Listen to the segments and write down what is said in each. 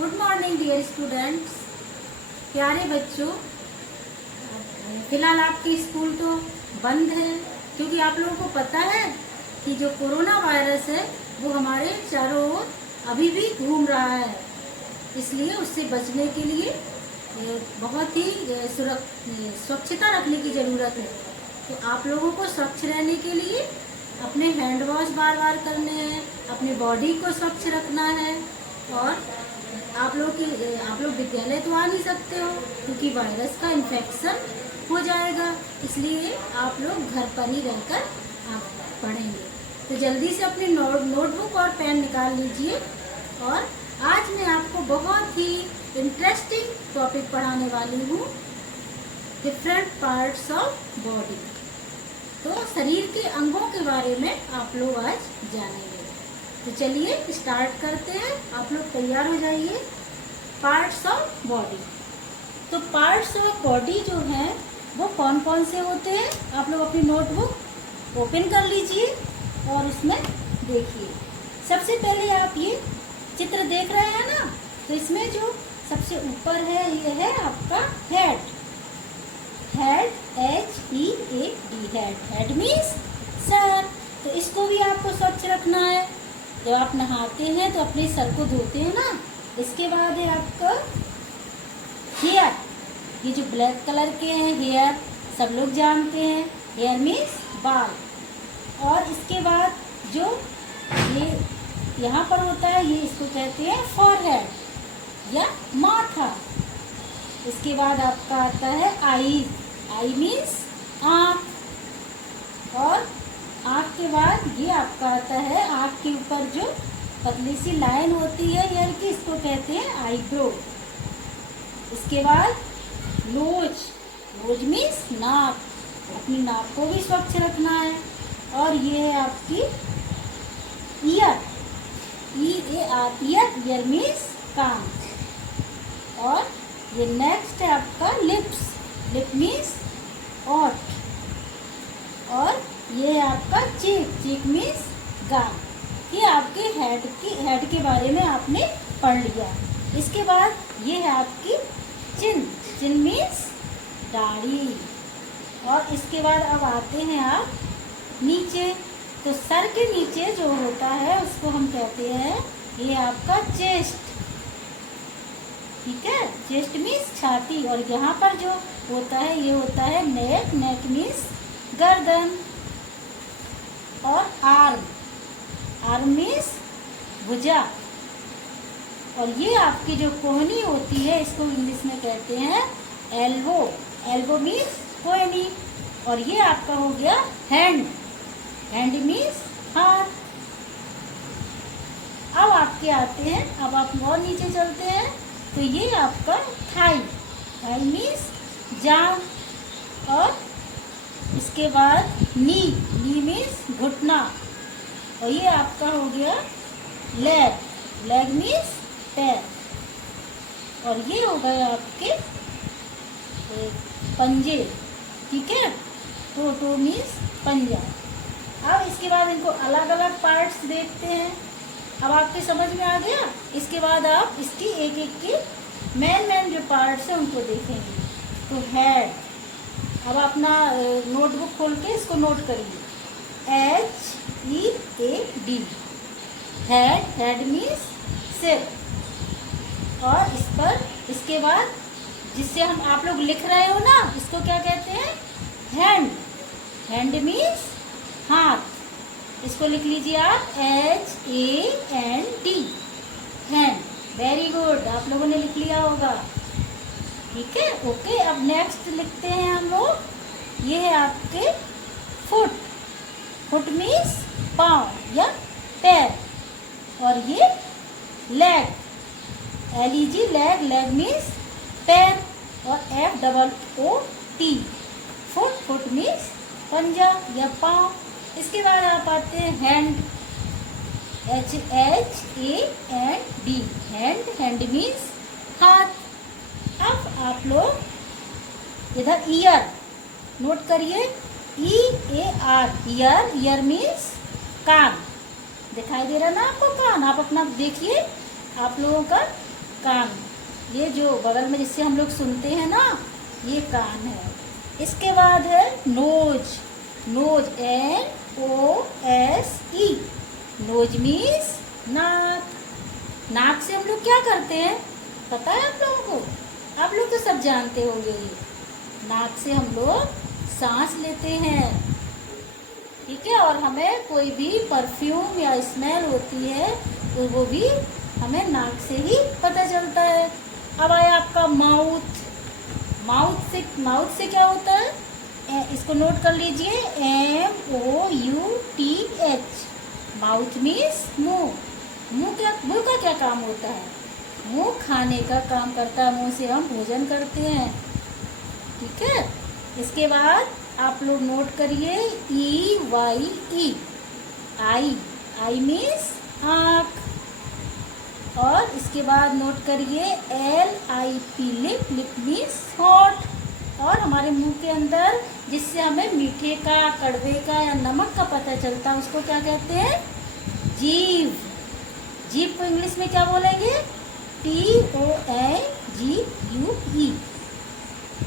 Good morning dear students, प्यारे बच्चों। फिलहाल आपकी स्कूल तो बंद है क्योंकि आप लोगों को पता है कि जो कोरोना वायरस है वो हमारे चारों ओर अभी भी घूम रहा है। इसलिए उससे बचने के लिए बहुत ही स्वच्छता रखने की ज़रूरत है। तो आप लोगों को स्वच्छ रहने के लिए अपने हैंड वॉश बार बार करने हैं, अपनी बॉडी को स्वच्छ रखना है। और आप लोग विद्यालय तो आ नहीं सकते हो क्योंकि वायरस का इन्फेक्शन हो जाएगा, इसलिए आप लोग घर पर ही रहकर आप पढ़ेंगे। तो जल्दी से अपनी नोटबुक और पेन निकाल लीजिए। और आज मैं आपको बहुत ही इंटरेस्टिंग टॉपिक पढ़ाने वाली हूँ, डिफरेंट पार्ट्स ऑफ बॉडी। तो शरीर के अंगों के बारे में आप लोग आज जानेंगे। तो चलिए स्टार्ट करते हैं। आप लोग तैयार हो जाइए। Parts of body. तो पार्ट्स ऑफ बॉडी जो हैं वो कौन कौन से होते हैं, आप लोग अपनी नोटबुक ओपन कर लीजिए और उसमें देखिए। सबसे पहले आप ये चित्र देख रहे हैं ना, तो इसमें जो सबसे ऊपर है ये है आपका head. Head HEAD, head means sir. तो इसको भी आपको स्वच्छ रखना है। जब आप नहाते हैं तो अपने सर को धोते हैं ना। इसके बाद है आपका हेयर। ये जो ब्लैक कलर के हैं हेयर, सब लोग जानते हैं, हेयर मीन्स बाल। और इसके बाद जो ये यहाँ पर होता है ये इसको कहते हैं फॉरहेड या माथा। इसके बाद आपका आता है आई। आई मीन्स आँख। और आँख के बाद ये आपका आता है आँख के ऊपर जो पतली सी लाइन होती है ईयर की, इसको कहते हैं आईब्रो। इसके बाद नोज। नोज मीन्स नाक। अपनी नाक को भी स्वच्छ रखना है। और ये है आपकी ईयर। EAR, ईयर मीन्स कान। और ये नेक्स्ट है आपका लिप्स। लिप मीन्स ओठ। और ये है आपका चीक। चीक मीन्स गाल। ये आपके हेड के बारे में आपने पढ़ लिया। इसके बाद ये है आपकी चिन। चिन मीन्स दाढ़ी। और इसके बाद अब आते हैं आप नीचे। तो सर के नीचे जो होता है उसको हम कहते हैं ये आपका चेस्ट। ठीक है, चेस्ट मीन्स छाती। और यहाँ पर जो होता है ये होता है नेक। नेक मीन्स गर्दन। और आर्म। आर्म मीन्स भुजा। और ये आपकी जो कोहनी होती है इसको इंग्लिश में कहते हैं एल्बो। एल्बो मीन्स कोहनी। और ये आपका हो गया हैंड। हैंड मीन्स हाथ। अब आपके आते हैं, अब आप और नीचे चलते हैं तो ये आपका थाई। थाई मीन्स जांघ। और इसके बाद नी। नी मीन्स घुटना। और ये आपका हो गया लेग। लेग मीन्स पैर। और ये हो गए आपके पंजे। ठीक है, टो मीन्स पंजा। अब इसके बाद इनको अलग अलग पार्ट्स देखते हैं। अब आपके समझ में आ गया। इसके बाद आप इसकी एक एक की मेन जो पार्ट्स हैं उनको देखेंगे। तो हेड। अब अपना नोटबुक खोल के इसको नोट करिए। HEAD, head. हेड मीन्स सिर। और इस पर इसके बाद जिससे आप लोग लिख रहे हो ना, इसको क्या कहते हैं, हैंड। हैंड मीन्स हाथ। इसको लिख लीजिए आप HAND, हैंड। वेरी गुड, आप लोगों ने लिख लिया होगा। ठीक है, ओके। अब नेक्स्ट लिखते हैं हम लोग। ये है आपके फुट। फुट मीन्स पाँव या पैर। और ये leg. LEG, leg. Leg means पैर। और FOOT, फुट। फुट मीन्स पंजा या पाँव। इसके बाद आप आते हैं hand. HAND, hand. Hand means हाथ। अब आप लोग इधर ईयर नोट करिए। EAR, year. ईयर मीन्स कान। दिखाई दे रहा ना आपको कान? आप अपना देखिए, आप लोगों का कान, ये जो बगल में जिससे हम लोग सुनते हैं ना, ये कान है। इसके बाद है nose, nose NOSE, nose means नाक। नाक से हम लोग क्या करते हैं पता है आप लोगों को? आप लोग तो सब जानते होंगे। नाक से हम लोग सांस लेते हैं, ठीक है। और हमें कोई भी परफ्यूम या स्मेल होती है तो वो भी हमें नाक से ही पता चलता है। अब आया आपका माउथ, माउथ से क्या होता है? इसको नोट कर लीजिए, MOUTH, माउथ मीन्स मुंह। मुंह का क्या काम होता है? मुंह खाने का काम करता है, मुंह से हम भोजन करते हैं, ठीक है। इसके बाद आप लोग नोट करिए EYE, आई मीन्स आँख। और इसके बाद नोट करिए LIP, लिप मीन्स होंठ। और हमारे मुंह के अंदर जिससे हमें मीठे का, कड़वे का या नमक का पता चलता है उसको क्या कहते हैं? जीभ। जीभ को इंग्लिश में क्या बोलेंगे? TONGUE,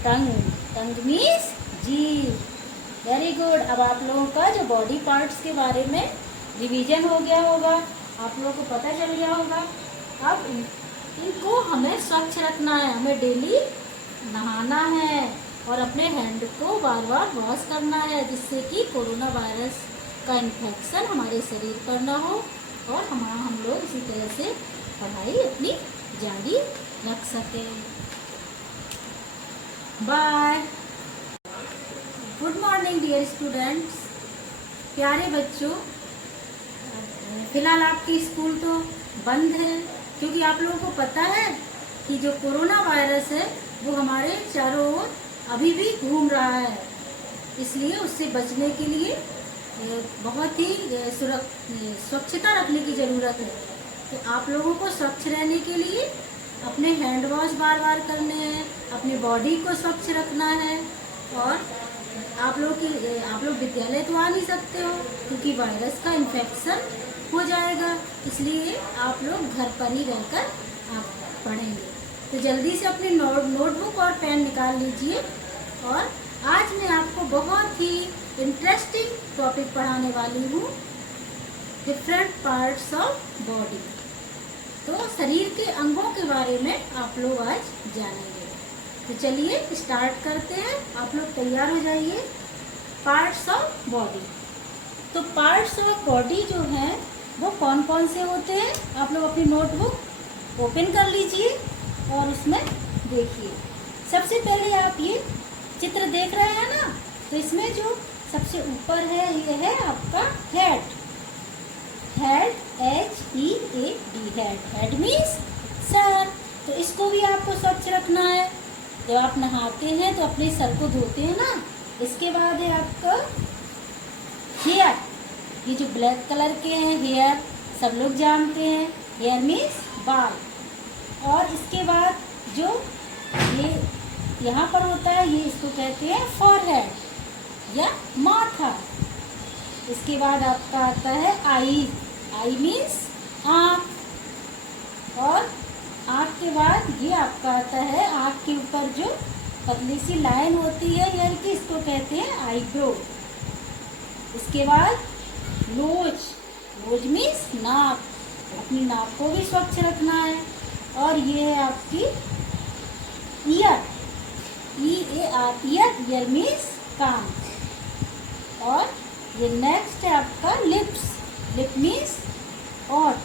टंग मीन्स जीभ। Very good. अब आप लोगों का जो बॉडी पार्ट्स के बारे में रिवीजन हो गया होगा, आप लोगों को पता चल गया होगा। अब इनको हमें स्वच्छ रखना है, हमें डेली नहाना है और अपने हैंड को बार बार वॉश करना है, जिससे कि कोरोना वायरस का इन्फेक्शन हमारे शरीर पर ना हो और हम लोग इसी तरह से पढ़ाई अपनी जारी रख सकें। Bye. Good morning dear students, प्यारे बच्चों। फिलहाल आपकी स्कूल तो बंद है, क्योंकि आप लोगों को पता है कि जो कोरोना वायरस है वो हमारे चारों ओर अभी भी घूम रहा है। इसलिए उससे बचने के लिए बहुत ही स्वच्छता रखने की ज़रूरत है। तो आप लोगों को स्वच्छ रहने के लिए अपने हैंड वॉश बार बार करने हैं, अपनी बॉडी को स्वच्छ रखना है। और आप लोग विद्यालय तो आ नहीं सकते हो क्योंकि वायरस का इन्फेक्शन हो जाएगा, इसलिए आप लोग घर पर ही रहकर आप पढ़ेंगे। तो जल्दी से अपनी नोटबुक और पेन निकाल लीजिए। और आज मैं आपको बहुत ही इंटरेस्टिंग टॉपिक पढ़ाने वाली हूँ, डिफरेंट पार्ट्स ऑफ बॉडी। तो शरीर के अंगों के बारे में आप लोग आज जानेंगे। तो चलिए स्टार्ट करते हैं, आप लोग तैयार हो जाइए। Parts of body. तो पार्ट्स ऑफ बॉडी जो हैं वो कौन कौन से होते हैं, आप लोग अपनी नोटबुक ओपन कर लीजिए और उसमें देखिए। सबसे पहले आप ये चित्र देख रहे हैं ना, तो इसमें जो सबसे ऊपर है ये है आपका head, HEAD, head means sir. तो इसको भी आपको स्वच्छ रखना है। जब आप नहाते हैं तो अपने सर को धोते हैं ना। इसके बाद है आपका हेयर, ये जो ब्लैक कलर के हैं हेयर, सब लोग जानते हैं, हेयर मीन्स बाल। और इसके बाद जो ये यहाँ पर होता है ये इसको कहते हैं फॉरहेड या माथा। इसके बाद आपका आता है आई मीन्स आँख। और आँख के बाद ये आपका आता है आँख के ऊपर जो पतली सी लाइन होती है यानी कि इसको कहते हैं आईब्रो। इसके बाद नोज मीन्स नाक, अपनी नाक को भी स्वच्छ रखना है। और ये है आपकी ईयर, ईयर मीन्स कान। और ये नेक्स्ट है आपका लिप मीन्स ओठ।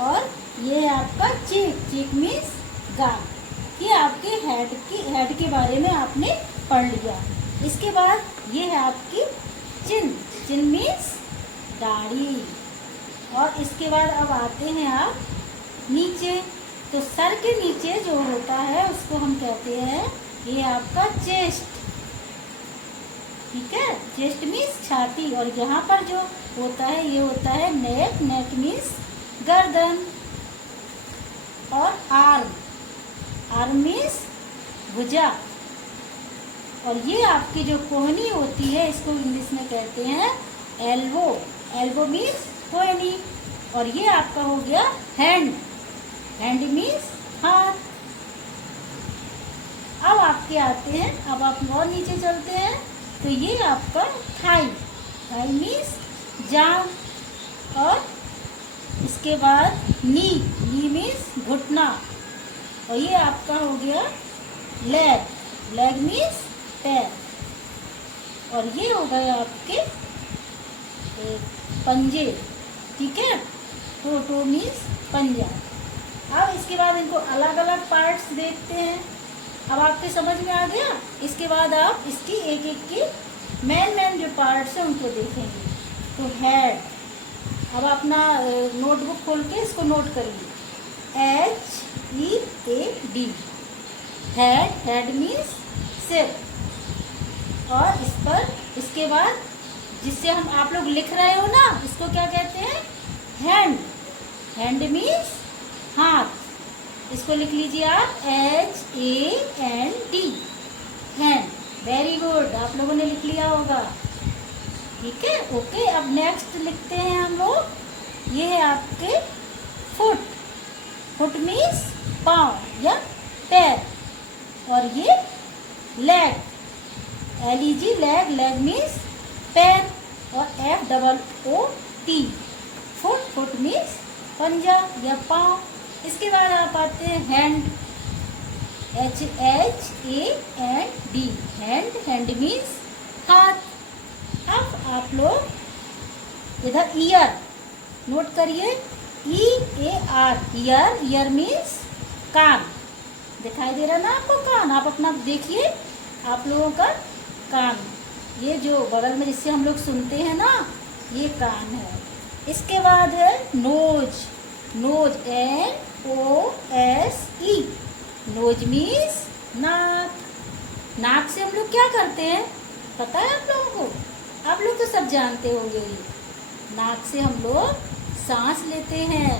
और ये है आपका चीक मीन्स गाल। ये आपके हेड के बारे में आपने पढ़ लिया। इसके बाद ये है आपकी चिन मीन्स दाढ़ी। और इसके बाद अब आते हैं आप नीचे। तो सर के नीचे जो होता है उसको हम कहते हैं ये आपका चेस्ट, ठीक है। चेस्ट मीन्स छाती। और यहाँ पर जो होता है ये होता है नेक मीन्स गर्दन। और आर्म मीन्स भुजा। और ये आपकी जो कोहनी होती है इसको इंग्लिश में कहते हैं एल्बो मीन्स कोहनी। और ये आपका हो गया हैंड हैंड मीन्स हाथ। अब आपके आते हैं, अब आप और नीचे चलते हैं तो ये आपका थाई। थाई मीन्स जांघ। और इसके बाद नी। नी मीन्स घुटना। और ये आपका हो गया लेग। लेग मीन्स पैर। और ये हो गए आपके पंजे। ठीक है, टो मीन्स पंजा। अब इसके बाद इनको अलग अलग पार्ट्स देखते हैं। अब आपके समझ में आ गया। इसके बाद आप इसकी एक एक की मेन जो पार्ट्स हैं उनको देखेंगे। तो हेड, अब अपना नोटबुक खोल के इसको नोट करिए। HEAD, head. हेड मीन्स सिर। और इस पर इसके बाद जिससे हम आप लोग लिख रहे हो ना, इसको क्या कहते हैं? हैंड। हैंड मीन्स हाथ। इसको लिख लीजिए आप HAND, हैंड। वेरी गुड, आप लोगों ने लिख लिया होगा। ठीक है, ओके। अब नेक्स्ट लिखते हैं हम लोग। ये है आपके फुट। फुट मीन्स पाँव या पैर। और ये leg. LEG, leg. Leg means पैर। और FOOT, फुट। फुट मीन्स पंजा या पाँव। इसके बाद आप आते हैं hand. HAND, hand. Hand means हाथ। अब आप लोग इधर ईयर नोट करिए। EAR, year. ईयर मीन्स कान। दिखाई दे रहा ना आपको कान? आप अपना देखिए, आप लोगों का कान, ये जो बगल में जिससे हम लोग सुनते हैं ना, ये कान है। इसके बाद है nose. Nose, NOSE, nose means नाक। नाक से हम लोग क्या करते हैं पता है आप लोगों को? आप लोग तो सब जानते होंगे। नाक से हम लोग सांस लेते हैं।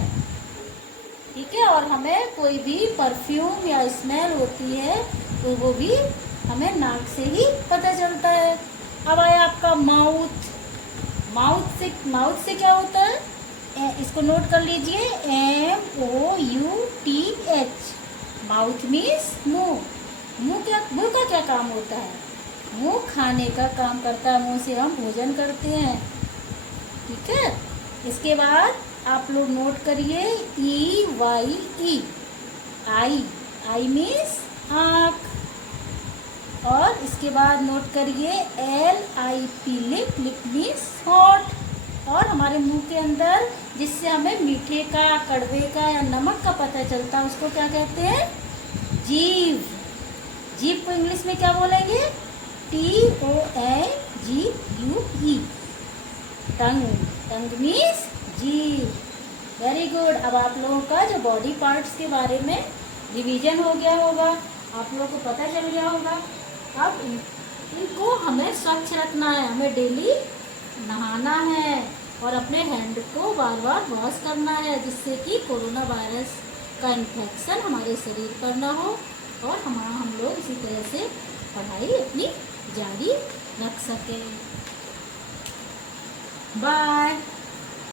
ठीक है, और हमें कोई भी परफ्यूम या स्मेल होती है तो वो भी हमें नाक से ही पता चलता है। अब आया आपका माउथ। माउथ से क्या होता है? इसको नोट कर लीजिए, MOUTH, माउथ मीन्स मुंह। मुंह का क्या काम होता है? मुंह खाने का काम करता है। मुंह से हम भोजन करते हैं। ठीक है, इसके बाद आप लोग नोट करिए EYE, आई। आई मीन्स आँख। और इसके बाद नोट करिए LIP, लिप। लिप मीन्स होंठ। और हमारे मुंह के अंदर जिससे हमें मीठे का, कड़वे का या नमक का पता चलता है उसको क्या कहते हैं? जीभ। जीभ को इंग्लिश में क्या बोलेंगे? TONGUE, टंग। टंग मीन्स जीभ। Very good. अब आप लोगों का जो बॉडी पार्ट्स के बारे में रिवीजन हो गया होगा, आप लोगों को पता चल गया होगा। अब इनको हमें स्वच्छ रखना है। हमें डेली नहाना है और अपने हैंड को बार बार वॉश करना है, जिससे कि कोरोना वायरस का इन्फेक्शन हमारे शरीर पर ना हो और हम लोग इसी तरह से पढ़ाई अपनी जारी रख सकें। बाय।